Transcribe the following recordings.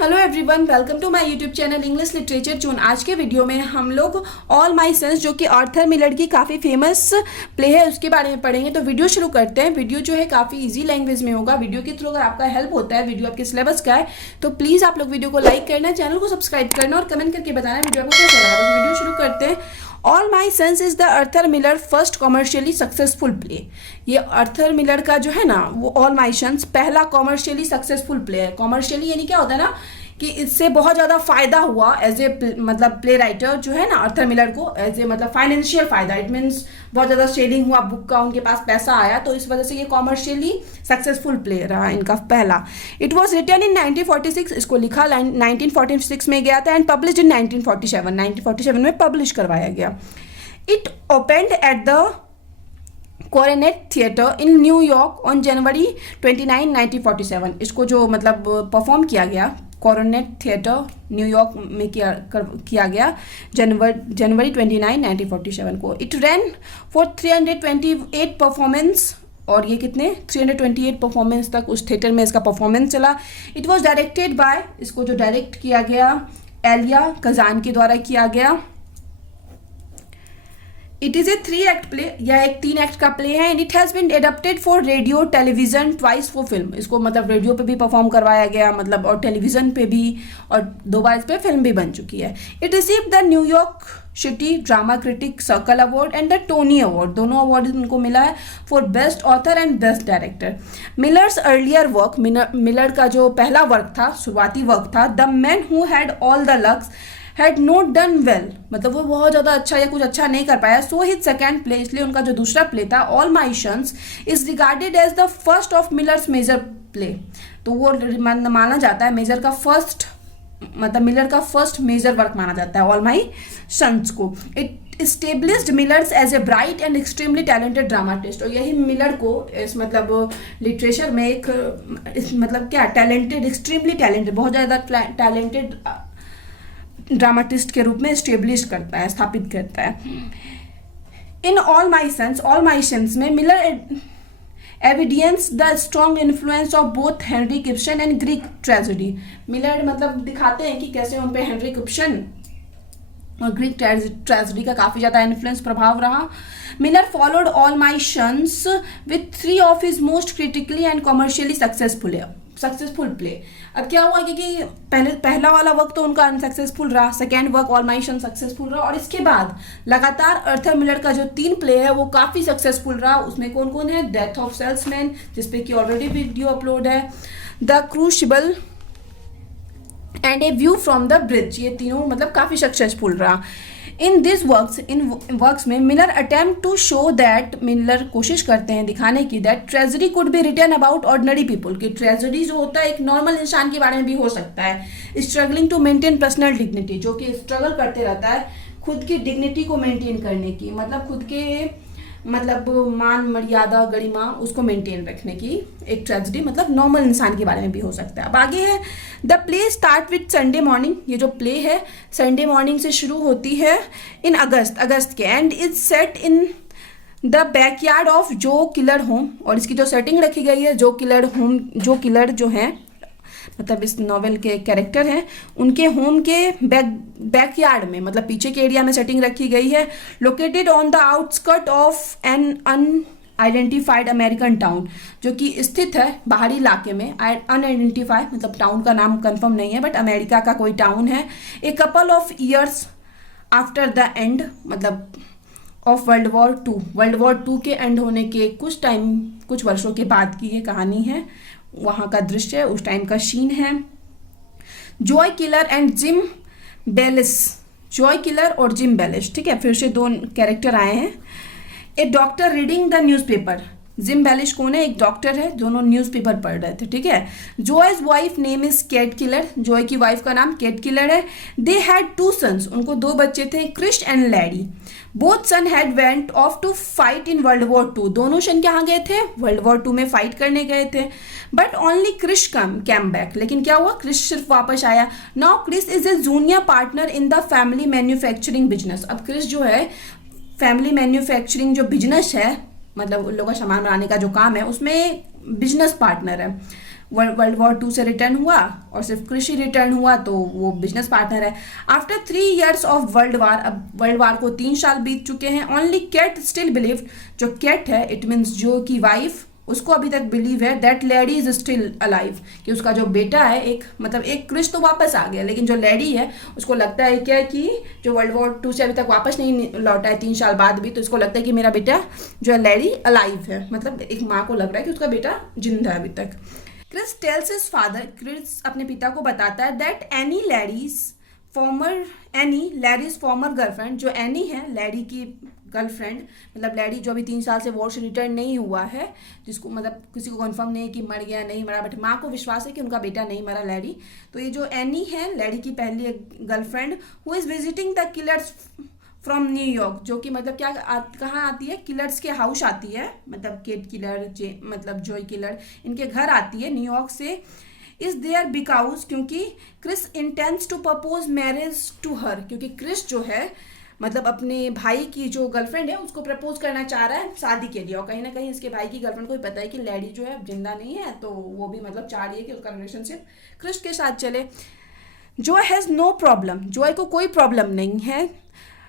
Hello everyone, welcome to my YouTube channel English literature June. आज के video में हम लोग ऑल माय सन्स जो कि आर्थर मिलर की काफ़ी फेमस प्ले है उसके बारे में पढ़ेंगे। तो वीडियो शुरू करते हैं। वीडियो जो है काफ़ी इजी लैंग्वेज में होगा। वीडियो के थ्रू अगर आपका हेल्प होता है, वीडियो आपके सिलेबस का है, तो प्लीज़ आप लोग वीडियो को लाइक करना, चैनल को सब्सक्राइब करना और कमेंट करके बताना वीडियो आपको कैसा लगा। तो वीडियो शुरू करते हैं। All my Sons is the Arthur Miller first commercially successful play. ये आर्थर मिलर का जो है ना, वो ऑल माई सन्स पहला कॉमर्शियली सक्सेसफुल प्ले है। कॉमर्शियली यानी क्या होता है ना कि इससे बहुत ज़्यादा फायदा हुआ एज ए मतलब प्ले राइटर जो है ना आर्थर मिलर को, एज ए मतलब फाइनेंशियल फायदा। इट मीन्स बहुत ज़्यादा सेलिंग हुआ बुक का, उनके पास पैसा आया, तो इस वजह से ये कॉमर्शियली सक्सेसफुल प्ले रहा इनका पहला। इट वॉज रिटन इन 1946, इसको लिखा 1946 में गया था, एंड पब्लिश इन 1947 में पब्लिश करवाया गया। It opened at the coronet theatre in New York on January 29, 1947। इसको जो मतलब परफॉर्म किया गया कोरोनेट थिएटर न्यूयॉर्क में किया गया जनवरी 29, 1947 को। इट रैन फॉर 328 परफॉर्मेंस, और ये कितने 328 परफॉर्मेंस तक उस थिएटर में इसका परफॉर्मेंस चला। इट वॉज डायरेक्टेड बाय, इसको जो डायरेक्ट किया गया एलिया कजान के द्वारा किया गया। It is a 3 act play, यह एक 3 एक्ट का प्ले है। And it has been adapted for radio television twice for film. इसको मतलब रेडियो पे भी परफॉर्म करवाया गया, मतलब और टेलीविजन पे भी, और 2 बार इस पर फिल्म भी बन चुकी है। It receive the New York city drama critic circle award and the Tony award, दोनों अवार्ड इनको मिला है for best author and best director. Millers earlier work, Miller का जो पहला वर्क था, शुरुआती वर्क था, the man who had all the lux had not done well, मतलब वो बहुत ज़्यादा अच्छा या कुछ अच्छा नहीं कर पाया। सो हिज सेकेंड प्ले, इसलिए उनका जो दूसरा प्ले था All my Sons is regarded as the first of Miller's major play. तो वो माना जाता है मेजर का फर्स्ट, मतलब मिलर का फर्स्ट मेजर वर्क माना जाता है ऑल माई सन्स को। It established Miller's as a bright and extremely talented dramatist, और यही मिलर को इस मतलब लिटरेचर में एक मतलब क्या टैलेंटेड, एक्सट्रीमली टैलेंटेड, बहुत ज़्यादा टैलेंटेड ड्रामाटिस्ट के रूप में स्टेब्लिश करता है, स्थापित करता है। इन ऑल माई सन्स में Miller evidence the strong influence of both Henry Ibsen and Greek tragedy. Miller मतलब दिखाते हैं कि कैसे उन पे हेनरी किप्सन और ग्रीक ट्रेजेडी का काफ़ी ज़्यादा इन्फ्लुएंस, प्रभाव रहा। Miller followed All my Sons with 3 of his most critically and commercially successful play. अब क्या हुआ कि पहला वाला वर्क तो उनका अनसक्सेसफुल रहा, सेकेंड वर्क ऑल माई सन्स सक्सेसफुल रहा, और इसके बाद लगातार आर्थर मिलर का जो 3 प्ले है वो काफ़ी सक्सेसफुल रहा। उसमें कौन कौन है? डेथ ऑफ सेल्समैन, जिसपे कि ऑलरेडी वीडियो अपलोड है, The Crucible and A View from the Bridge. ये तीनों मतलब काफ़ी सक्सेसफुल रहा। इन वर्क्स में Miller attempt to show that, Miller कोशिश करते हैं दिखाने की, that tragedy could be written about ordinary people, कि ट्रेजेडी जो होता है एक नॉर्मल इंसान के बारे में भी हो सकता है। Struggling to maintain personal dignity, जो कि स्ट्रगल करते रहता है खुद की डिग्निटी को मेंटेन करने की, मतलब खुद के मतलब मान मर्यादा गरिमा उसको मेंटेन रखने की एक ट्रेजेडी, मतलब नॉर्मल इंसान के बारे में भी हो सकता है। अब आगे है the play start with Sunday morning. ये जो प्ले है संडे मॉर्निंग से शुरू होती है इन अगस्त के, and is set in the backyard of जो किलर होम, और इसकी जो सेटिंग रखी गई है जो किलर जो हैं मतलब इस नॉवेल के कैरेक्टर हैं उनके होम के बैकयार्ड में, मतलब पीछे के एरिया में सेटिंग रखी गई है। Located on the outskirt of an unidentified American town, जो कि स्थित है बाहरी इलाके में। अनआइडेंटिफाइड मतलब टाउन का नाम कंफर्म नहीं है, बट अमेरिका का कोई टाउन है। A couple of years after the end, मतलब ऑफ वर्ल्ड वॉर टू के एंड होने के कुछ वर्षों के बाद की ये कहानी है। वहाँ का दृश्य, उस टाइम का सीन है। Joe Keller and Jim Bayliss, Joe Keller और जिम बेलिस, ठीक है, फिर से 2 कैरेक्टर आए हैं। A doctor reading the newspaper, Jim Bayliss कौन है? एक डॉक्टर है, दोनों न्यूज़पेपर पढ़ रहे थे, ठीक है। Joe's wife name is Kate Keller, Joe की वाइफ का नाम केट किलर है। दे हैड 2 सन्स, उनको 2 बच्चे थे, Chris and Larry. Both son had went off to fight in World War 2, दोनों सन कहाँ गए थे? वर्ल्ड वॉर 2 में फाइट करने गए थे। But only Chris came back, लेकिन क्या हुआ? क्रिश सिर्फ वापस आया। Now Chris is a junior partner in the family manufacturing business. अब क्रिश जो है फैमिली मैन्युफैक्चरिंग जो बिजनेस है, मतलब उन लोगों का सामान बनाने का जो काम है, उसमें बिजनेस पार्टनर है। वर्ल्ड वॉर 2 से रिटर्न हुआ और सिर्फ क्रिश ही रिटर्न हुआ, तो वो बिजनेस पार्टनर है। After 3 years of world war, अब वर्ल्ड वार को 3 साल बीत चुके हैं, ओनली केट स्टिल बिलीव, जो केट है इट मीन्स जो की वाइफ, उसको अभी तक बिलीव है that lady is still alive, कि उसका जो बेटा है, एक मतलब एक क्रिश तो वापस आ गया, लेकिन जो लेडी है उसको लगता है क्या कि जो वर्ल्ड वॉर 2 से अभी तक वापस नहीं लौटा है 3 साल बाद भी, तो इसको लगता है कि मेरा बेटा जो है लेडी अलाइव है, मतलब एक माँ को लग रहा है कि उसका बेटा जिंदा है अभी तक। Chris tells his father, Chris अपने पिता को बताता है that Annie Larry's former girlfriend, जो एनी है लैडी की गर्लफ्रेंड, मतलब लैडी जो अभी 3 साल से वॉर से रिटर्न नहीं हुआ है, जिसको मतलब किसी को कंफर्म नहीं है कि मर गया नहीं मरा, बट माँ को विश्वास है कि उनका बेटा नहीं मरा लैडी। तो ये जो एनी है लैडी की पहली girlfriend, who is visiting the killers from New York, जो कि मतलब क्या कहाँ आती है, किलर्स के हाउस आती है, मतलब केट किलर मतलब जॉय किलर, इनके घर आती है न्यूयॉर्क से। इज देयर बिकॉज, क्योंकि Chris intends to propose marriage to her, क्योंकि क्रिस जो है मतलब अपने भाई की जो गर्लफ्रेंड है उसको प्रपोज करना चाह रहा है शादी के लिए, और कहीं ना कहीं इसके भाई की गर्लफ्रेंड को भी पता है कि लैडी जो है जिंदा नहीं है, तो वो भी मतलब चाह रही है कि उसका रिलेशनशिप क्रिस के साथ चले। Joe has no problem, Joe को कोई प्रॉब्लम नहीं है,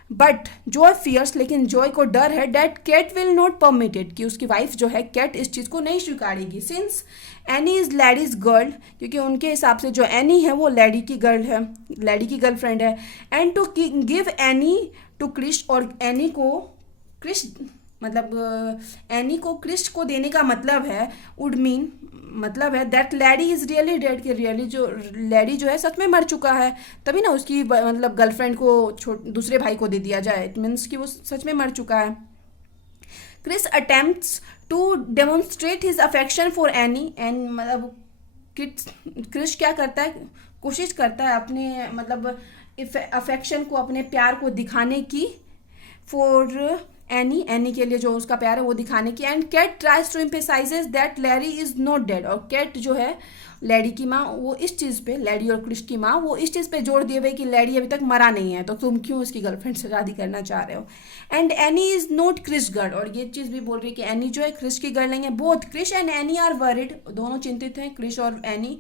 बट जॉय फियर्स, लेकिन जॉय को डर है that Kate will not permitted, कि उसकी वाइफ जो है केट इस चीज़ को नहीं स्वीकारेगी, since Annie is Larry's girl, क्योंकि उनके हिसाब से जो एनी है वो लैडी की गर्ल है, लैडी की गर्लफ्रेंड है, and to give Annie to Chris, और एनी को क्रिश मतलब एनी को क्रिश को देने का मतलब है वुड मीन मतलब है that lady is really dead, कि रियली जो लैडी जो है सच में मर चुका है, तभी ना उसकी मतलब गर्लफ्रेंड को दूसरे भाई को दे दिया जाए, इट मीन्स कि वो सच में मर चुका है। Chris attempts to demonstrate his affection for Annie, and मतलब क्रिस क्या करता है, कोशिश करता है अपने मतलब अफेक्शन को, अपने प्यार को दिखाने की, फॉर एनी के लिए जो उसका प्यार है वो दिखाने की। And Kate tries to emphasises that Larry is not dead, और कैट जो है लैडी की माँ, वो इस चीज़ पे, लैडी और क्रिश की माँ वो इस चीज़ पे जोर दिए हुए कि लैडी अभी तक मरा नहीं है, तो तुम क्यों उसकी गर्लफ्रेंड से शादी करना चाह रहे हो। And Annie is not Chris girl, और ये चीज़ भी बोल रही है कि एनी जो है क्रिश की गर्ल नहीं है। Both Chris and Annie are worried, दोनों चिंतित हैं क्रिश और Annie,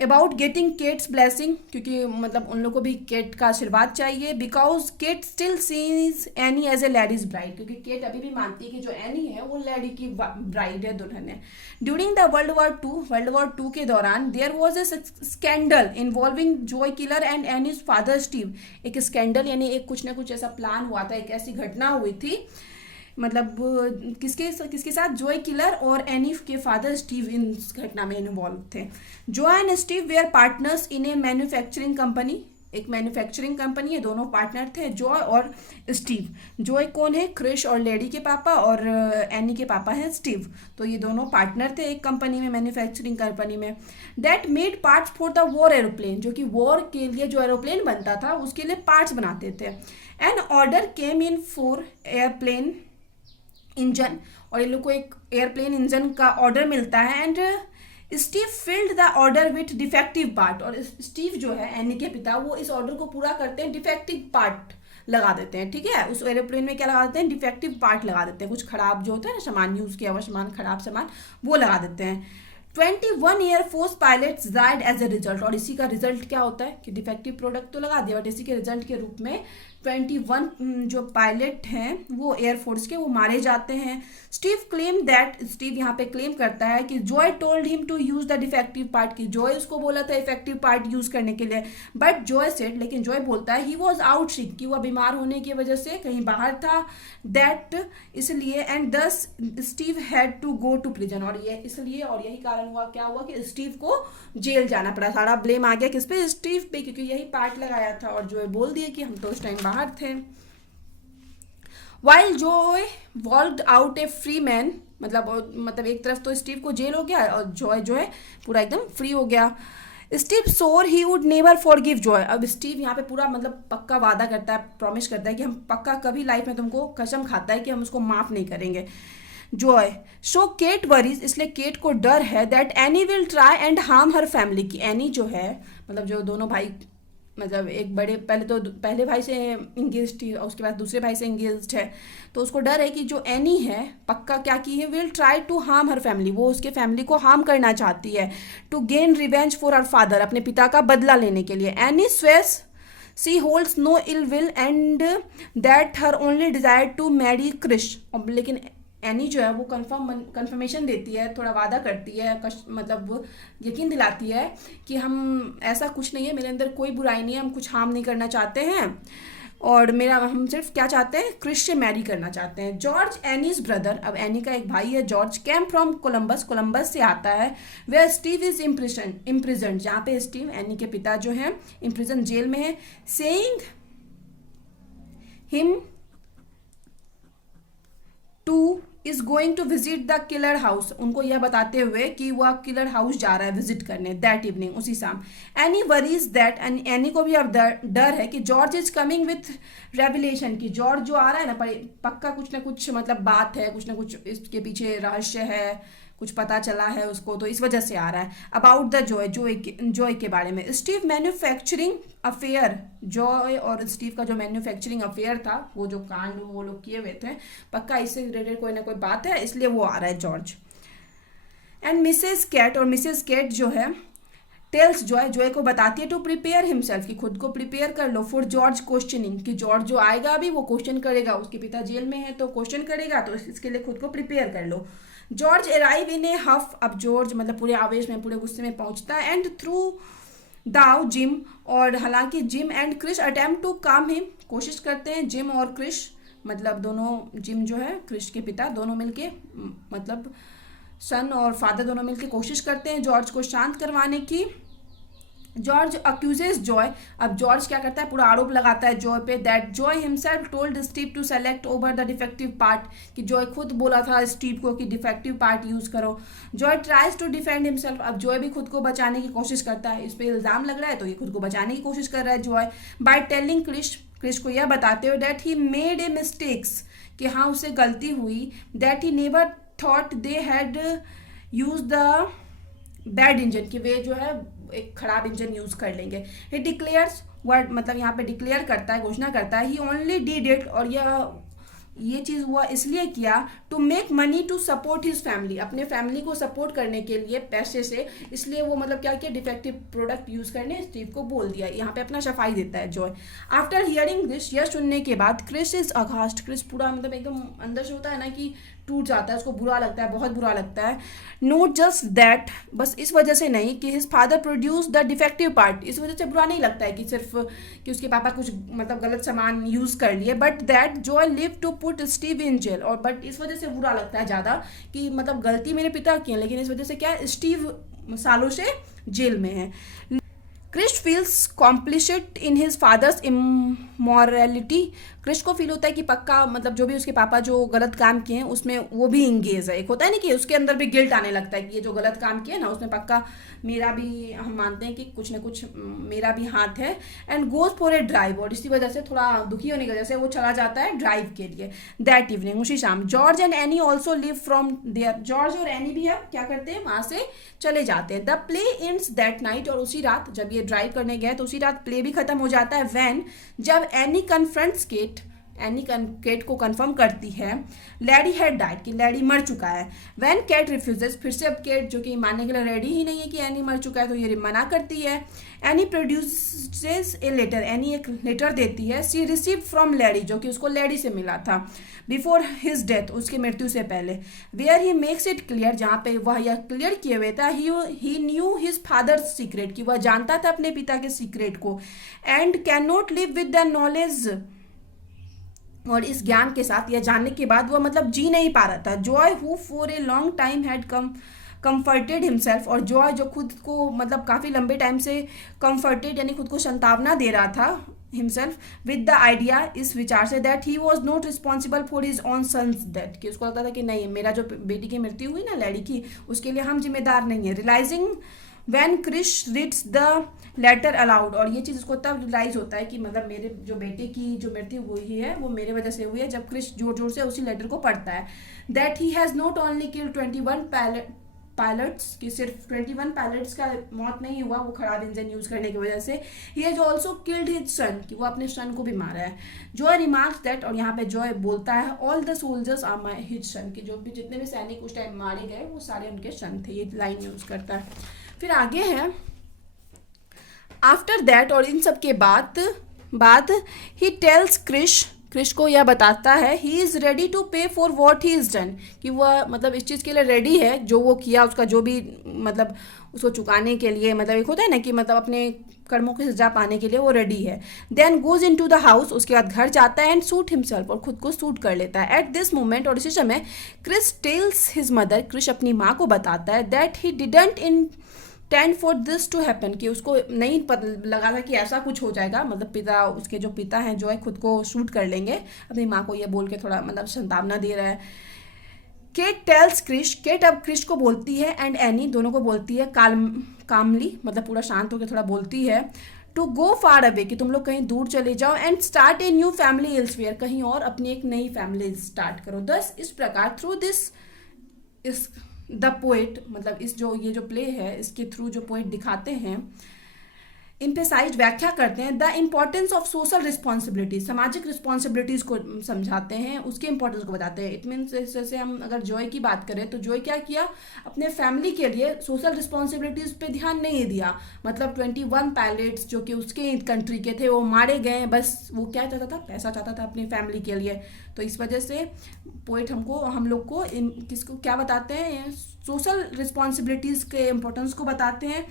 about getting Kate's blessing, क्योंकि मतलब उन लोग को भी केट का आशीर्वाद चाहिए, because Kate still sees Annie as a Larry's bride, क्योंकि केट अभी भी मानती है कि जो एनी है वो लेडी की ब्राइड है, दुल्हन है। ड्यूरिंग द वर्ल्ड वॉर 2 के दौरान there was a scandal involving Joe Keller and Annie's father Steve, एक स्कैंडल यानी एक कुछ ना कुछ ऐसा प्लान हुआ था, एक ऐसी घटना हुई थी, मतलब किसके साथ, जॉय किलर और एनी के फादर स्टीव इन घटना में इन्वॉल्व थे। Joe and Steve were partners in a manufacturing company, एक मैन्युफैक्चरिंग कंपनी है, दोनों पार्टनर थे जॉय और स्टीव। जॉय कौन है, क्रिश और लेडी के पापा, और एनी के पापा हैं स्टीव, तो ये दोनों पार्टनर थे एक कंपनी में, मैन्युफैक्चरिंग कंपनी में। That made parts for the war aeroplane, जो कि वॉर के लिए जो एरोप्लेन बनता था उसके लिए पार्ट्स बनाते थे। An order came in for airplane engine, और ये लोग को एक एयरप्लेन इंजन का ऑर्डर मिलता है। And Steve filled the order with defective part, और स्टीव जो है एनी के पिता, वो इस ऑर्डर को पूरा करते हैं, डिफेक्टिव पार्ट लगा देते हैं, ठीक है। उस एरोप्लेन में क्या लगा देते हैं, डिफेक्टिव पार्ट लगा देते हैं, कुछ खराब जो होता है ना सामान, यूज़ किया हुआ सामान, खराब सामान, वो लगा देते हैं। 21 air force pilots died as a result, और इसी का रिजल्ट क्या होता है कि डिफेक्टिव प्रोडक्ट तो लगा दिया, बट इसी के रिजल्ट के रूप में 21 जो पायलट हैं वो एयरफोर्स के वो मारे जाते हैं। स्टीव क्लेम दैट, स्टीव यहाँ पे क्लेम करता है कि Joe told him to use the defective part, की जॉय उसको बोला था इफेक्टिव पार्ट यूज करने के लिए, बट जॉय सेड, लेकिन जॉय बोलता है ही वॉज आउट सिक, कि वह बीमार होने की वजह से कहीं बाहर था, दैट इसलिए, and thus Steve had to go to prison, और ये इसलिए, और यही कारण हुआ, क्या हुआ कि स्टीव को जेल जाना पड़ा, सारा ब्लेम आ गया किस पे, स्टीव पे, क्योंकि यही पार्ट लगाया था, और जॉय बोल दिया कि हम तो उस टाइम बाहर थे। वाइल जॉय वॉल्कड आउट ए फ्री मैन, मतलब एक तरफ तो स्टीव को जेल हो गया और जॉय जो है पूरा एकदम फ्री हो गया। स्टीव सोर he would never forgive Joy, अब स्टीव यहाँ पे पूरा मतलब पक्का वादा करता है, प्रॉमिस करता है कि हम पक्का कभी लाइफ में तुमको, कसम खाता है कि हम उसको माफ नहीं करेंगे। जॉय सो केट वरीज, इसलिए केट को डर है that any will try and harm her family, की एनी जो है मतलब जो दोनों भाई मतलब एक बड़े पहले भाई से इंगेज थी और उसके बाद दूसरे भाई से इंगेज है, तो उसको डर है कि जो एनी है पक्का क्या की है, will try to harm her family, वो उसके फैमिली को हार्म करना चाहती है, to gain revenge for her father, अपने पिता का बदला लेने के लिए। एनी स्वेस she holds no ill will and that her only desire to marry Chris. लेकिन एनी जो है वो कंफर्मेशन देती है, थोड़ा वादा करती है, मतलब वो यकीन दिलाती है कि हम ऐसा कुछ नहीं है, मेरे अंदर कोई बुराई नहीं है, हम कुछ हार्म नहीं करना चाहते हैं और हम सिर्फ क्या चाहते हैं, क्रिश से मैरी करना चाहते हैं। जॉर्ज एनीज ब्रदर, अब एनी का एक भाई है जॉर्ज, कैम फ्रॉम कोलंबस से आता है, वे स्टीव इज इम्प्रिजन, जहाँ पे स्टीव एनी के पिता जो हैं इम्प्रिजन, जेल में है, saying him to is going to visit the Keller house, उनको यह बताते हुए कि वह किलर हाउस जा रहा है विजिट करने दैट इवनिंग, उसी शाम। एनी वरीज दैट, एनी को भी अब डर है कि George is coming with revelation, कि जॉर्ज जो आ रहा है ना पक्का कुछ ना कुछ मतलब बात है, कुछ ना कुछ इसके पीछे रहस्य है, कुछ पता चला है उसको, तो इस वजह से आ रहा है। अबाउट द जॉय के बारे में। स्टीव मैन्युफैक्चरिंग अफेयर, जॉय और स्टीव का जो मैन्युफैक्चरिंग अफेयर था, वो जो कांड वो लोग किए हुए थे, पक्का इससे रिलेटेड कोई ना कोई बात है, इसलिए वो आ रहा है जॉर्ज। एंड मिसेस कैट, और मिसेस कैट जो है टेल्स जॉय को बताती है टू प्रिपेयर हिमसेल्फ, कि खुद को प्रिपेयर कर लो, फॉर जॉर्ज क्वेश्चनिंग, कि जॉर्ज जो आएगा अभी वो क्वेश्चन करेगा, उसके पिता जेल में है तो क्वेश्चन करेगा, तो इसके लिए खुद को प्रिपेयर कर लो। जॉर्ज अराइव इन ए हफ, अब जॉर्ज मतलब पूरे आवेश में पूरे गुस्से में पहुंचता है, एंड थ्रू दाउ जिम, और हालांकि Jim and Chris attempt to calm him, कोशिश करते हैं जिम और क्रिश, मतलब दोनों, जिम जो है क्रिश के पिता, दोनों मिलके मतलब सन और फादर दोनों मिलके कोशिश करते हैं जॉर्ज को शांत करवाने की। जॉर्ज अक्यूजेस जॉय, अब जॉर्ज क्या करता है, पूरा आरोप लगाता है जॉय पे, that Joy himself told Steve to select over the defective part, कि जॉय खुद बोला था स्टीव को कि डिफेक्टिव पार्ट यूज करो। Joy tries to defend himself, अब जॉय भी खुद को बचाने की कोशिश करता है, इस पर इल्जाम लग रहा है तो ये खुद को बचाने की कोशिश कर रहा है जॉय, बाय टेलिंग क्रिश को यह बताते हुए that he made a mistakes, कि हाँ उससे गलती हुई, that he never thought they had use the bad engine, कि वे जो है एक खराब इंजन यूज कर लेंगे। ही डिक्लेयर्स वर्ड, मतलब यहाँ पे डिक्लेयर करता है, घोषणा करता है, ही ओनली डिड इट, और ये चीज़ हुआ इसलिए किया, to make money to support his family, अपने फैमिली को सपोर्ट करने के लिए पैसे से, इसलिए वो मतलब क्या किया, डिफेक्टिव प्रोडक्ट यूज करने स्टीव को बोल दिया, यहाँ पे अपना सफाई देता है जॉय। आफ्टर हियरिंग दिस, यह सुनने के बाद क्रिस इज अघास्ट, क्रिस पूरा मतलब एकदम अंदर से होता है ना कि टूट जाता है, उसको बुरा लगता है, बहुत बुरा लगता है। नोट जस्ट दैट, बस इस वजह से नहीं कि his father produce the defective part, इस वजह से बुरा नहीं लगता है कि सिर्फ कि उसके पापा कुछ मतलब गलत सामान यूज कर लिए, but that Joy live to put Steve in jail, और बट इस वजह से बुरा लगता है ज़्यादा कि मतलब गलती मेरे पिता की है, लेकिन इस वजह से क्या है, स्टीव सालों से जेल में है। Chris feels complicit in his father's immorality, Chris को फील होता है कि पक्का मतलब जो भी उसके पापा जो गलत काम किए हैं उसमें वो भी इंगेज है, एक होता है ना कि उसके अंदर भी गिल्ट आने लगता है कि ये जो गलत काम किया ना उसमें पक्का मेरा भी, हम मानते हैं कि कुछ ना कुछ मेरा भी हाथ है। And goes for a drive, और इसी वजह से थोड़ा दुखी होने की वजह से वो चला जाता है ड्राइव के लिए दैट इवनिंग, उसी शाम। George and Annie also live from there, George और एनी भी अब क्या करते हैं, वहाँ से चले जाते हैं। The play ends that night, और उसी रात जब ये ड्राइव करने गए तो उसी रात प्ले भी खत्म हो जाता है। व्हेन, जब Annie confronts Kate, Annie Kate को कंफर्म करती है लैडी हैड डाइड, कि लैडी मर चुका है। व्हेन कैट रिफ्यूजेस, फिर से अब केट जो कि मानने के लिए रेडी ही नहीं है कि एनी मर चुका है तो ये मना करती है। Annie produces a letter, Annie एक लेटर देती है, सी रिसीव फ्रॉम लैडी, जो कि उसको लैडी से मिला था, बिफोर हिज डेथ, उसकी मृत्यु से पहले। Where he makes it clear, जहाँ पे वह यह क्लियर किए हुए था, he knew his father's secret, कि वह जानता था अपने पिता के सीक्रेट को, and can not live with the knowledge, और इस ज्ञान के साथ या जानने के बाद वह मतलब जी नहीं पा रहा था। Joy who for a long time had comforted himself, और जॉय जो खुद को मतलब काफ़ी लंबे टाइम से कंफर्टेड यानी खुद को संतावना दे रहा था हिमसेल्फ विद द आइडिया, इस विचार से, that he was not responsible for his own son's death, कि उसको लगता था कि नहीं मेरा जो बेटी की मृत्यु हुई ना लैडी की, उसके लिए हम जिम्मेदार नहीं है। Realising when Chris reads the letter aloud, और ये चीज़ उसको तब रियलाइज होता है कि मतलब मेरे जो बेटे की जो मृत्यु हुई है वो मेरे वजह से हुई है, जब क्रिश जोर जोर से उसी लेटर को पढ़ता है। That he has not only killed 21 pilots, कि सिर्फ 21 पायलट्स का मौत नहीं हुआ वो खराब इंजन यूज करने की वजह से, he has also killed his son, कि वो अपने सन को भी मारा है। जॉय रिमार्क्स दैट, और यहाँ पे जॉय बोलता है, all the soldiers are my his son, कि जो भी जितने भी सैनिक उस टाइम मारे गए वो सारे उनके सन थे। ये लाइन यूज करता है। फिर आगे है, आफ्टर दैट, और इन सब के बाद ही टेल्स क्रिश को यह बताता है, ही इज़ रेडी टू पे for what he is done, कि वह मतलब इस चीज़ के लिए रेडी है जो वो किया, उसका जो भी मतलब उसको चुकाने के लिए, मतलब एक होता है ना कि मतलब अपने कर्मों की सजा पाने के लिए वो रेडी है। Then goes in to the house, उसके बाद घर जाता है, एंड सूट हिमसेल्फ, और खुद को सूट कर लेता है। एट दिस मोमेंट, और इसी समय Chris tells his mother, Chris अपनी माँ को बताता है, that he didn't intend for this to happen, कि उसको नहीं लगा था कि ऐसा कुछ हो जाएगा, मतलब पिता, उसके जो पिता हैं जो है खुद को शूट कर लेंगे। अपनी माँ को ये बोल के थोड़ा मतलब संतावना दे रहा है। केट टेल्स क्रिश, केट अब क्रिश को बोलती है, एंड एनी, दोनों को बोलती है कामली, मतलब पूरा शांत होकर थोड़ा बोलती है, टू गो फार अवे, कि तुम लोग कहीं दूर चले जाओ, and start a new family elsewhere, कहीं और अपनी एक नई फैमिली स्टार्ट करो। दस इस प्रकार, थ्रू दिस इस द पोएट, मतलब इस जो ये जो प्ले है इसके थ्रू जो पोएट दिखाते हैं, इम्पेसाइज व्याख्या करते हैं, the importance of social responsibility, सामाजिक रिस्पॉन्सिबिलिटीज को समझाते हैं, उसके इंपॉर्टेंस को बताते हैं। इट मीन्स जैसे हम अगर जॉय की बात करें तो जॉय क्या किया, अपने फैमिली के लिए सोशल रिस्पॉन्सिबिलिटीज पे ध्यान नहीं दिया। मतलब 21 पायलट्स जो कि उसके कंट्री के थे वो मारे गए, बस वो क्या चाहता था, पैसा चाहता था अपनी फैमिली के लिए। तो इस वजह से पोएट हम लोग को किसको क्या बताते हैं, सोशल रिस्पॉन्सिबिलिटीज़ के इम्पोर्टेंस को बताते हैं।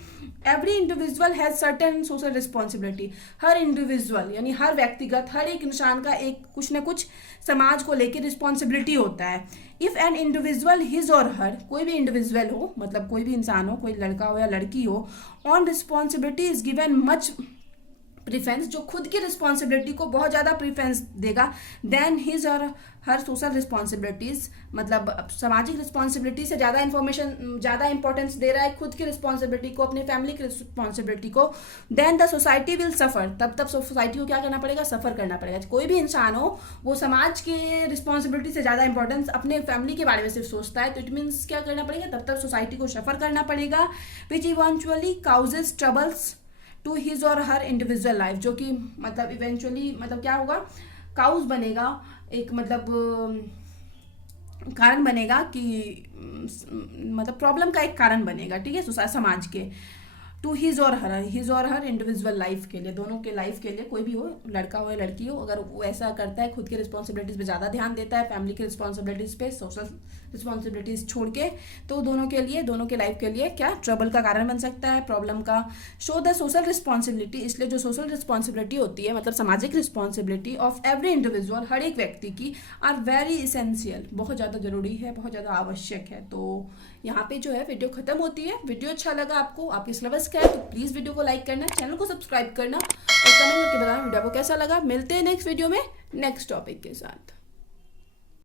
Every individual has certain social responsibility, her individual यानी हर व्यक्तिगत, हर एक इंसान का एक कुछ न कुछ समाज को लेकर रिस्पॉन्सिबिलिटी होता है। इफ़ एन इंडिविजुअल हिज और हर, कोई भी इंडिविजुअल हो, मतलब कोई भी इंसान हो, कोई लड़का हो या लड़की हो, on responsibility is given much preference, जो खुद की रिस्पॉन्सिबिलिटी को बहुत ज़्यादा प्रीफरेंस देगा, देन हिज और हर सोशल रिस्पॉन्सिबिलिटीज़, मतलब सामाजिक रिस्पॉन्सिबिलिटी से ज़्यादा ज़्यादा इंपॉर्टेंस दे रहा है खुद की रिस्पॉन्सिबिलिटी को, अपने फैमिली की रिस्पॉन्सिबिलिटी को, then the society will suffer, तब सोसाइटी को क्या करना पड़ेगा, सफ़र करना पड़ेगा। कोई भी इंसान हो वो समाज के रिस्पॉन्सिबिलिटी से ज़्यादा इंपॉर्टेंस अपने फैमिली के बारे में सिर्फ सोचता है, तो इट मीन्स क्या करना पड़ेगा, तब सोसाइटी को सफ़र करना पड़ेगा, which eventually causes troubles to his और हर इंडिविजुअल लाइफ, जो कि मतलब इवेंचुअली मतलब क्या होगा, काउज बनेगा, एक मतलब कारण बनेगा कि मतलब प्रॉब्लम का एक कारण बनेगा, ठीक है, समाज के, टू हिज और हर इंडिविजुअल लाइफ के लिए, दोनों के लाइफ के लिए, कोई भी हो, लड़का हो या लड़की हो, अगर वो ऐसा करता है, खुद की रिस्पॉन्सिबिलिटीज़ पे ज़्यादा ध्यान देता है, फैमिली की रिस्पॉन्सिबिलिटीज़ पे, सोशल रिस्पॉन्सिबिलिटीज़ छोड़ के, तो दोनों के लाइफ के लिए क्या ट्रबल का कारण बन सकता है, प्रॉब्लम का। शो द सोशल रिस्पॉन्सिबिलिटी, इसलिए जो सोशल रिस्पॉन्सिबिलिटी होती है, मतलब सामाजिक रिस्पॉन्सिबिलिटी ऑफ एवरी इंडिविजुअल, हर एक व्यक्ति की, आर वेरी इसेंशियल, बहुत ज़्यादा जरूरी है, बहुत ज़्यादा आवश्यक है। तो यहाँ पे जो है वीडियो खत्म होती है। वीडियो अच्छा लगा आपको, आपके सिलेबस का है, तो प्लीज़ वीडियो को लाइक करना, चैनल को सब्सक्राइब करना और कमेंट करके बताना वीडियो को कैसा लगा। मिलते हैं नेक्स्ट वीडियो में नेक्स्ट टॉपिक के साथ।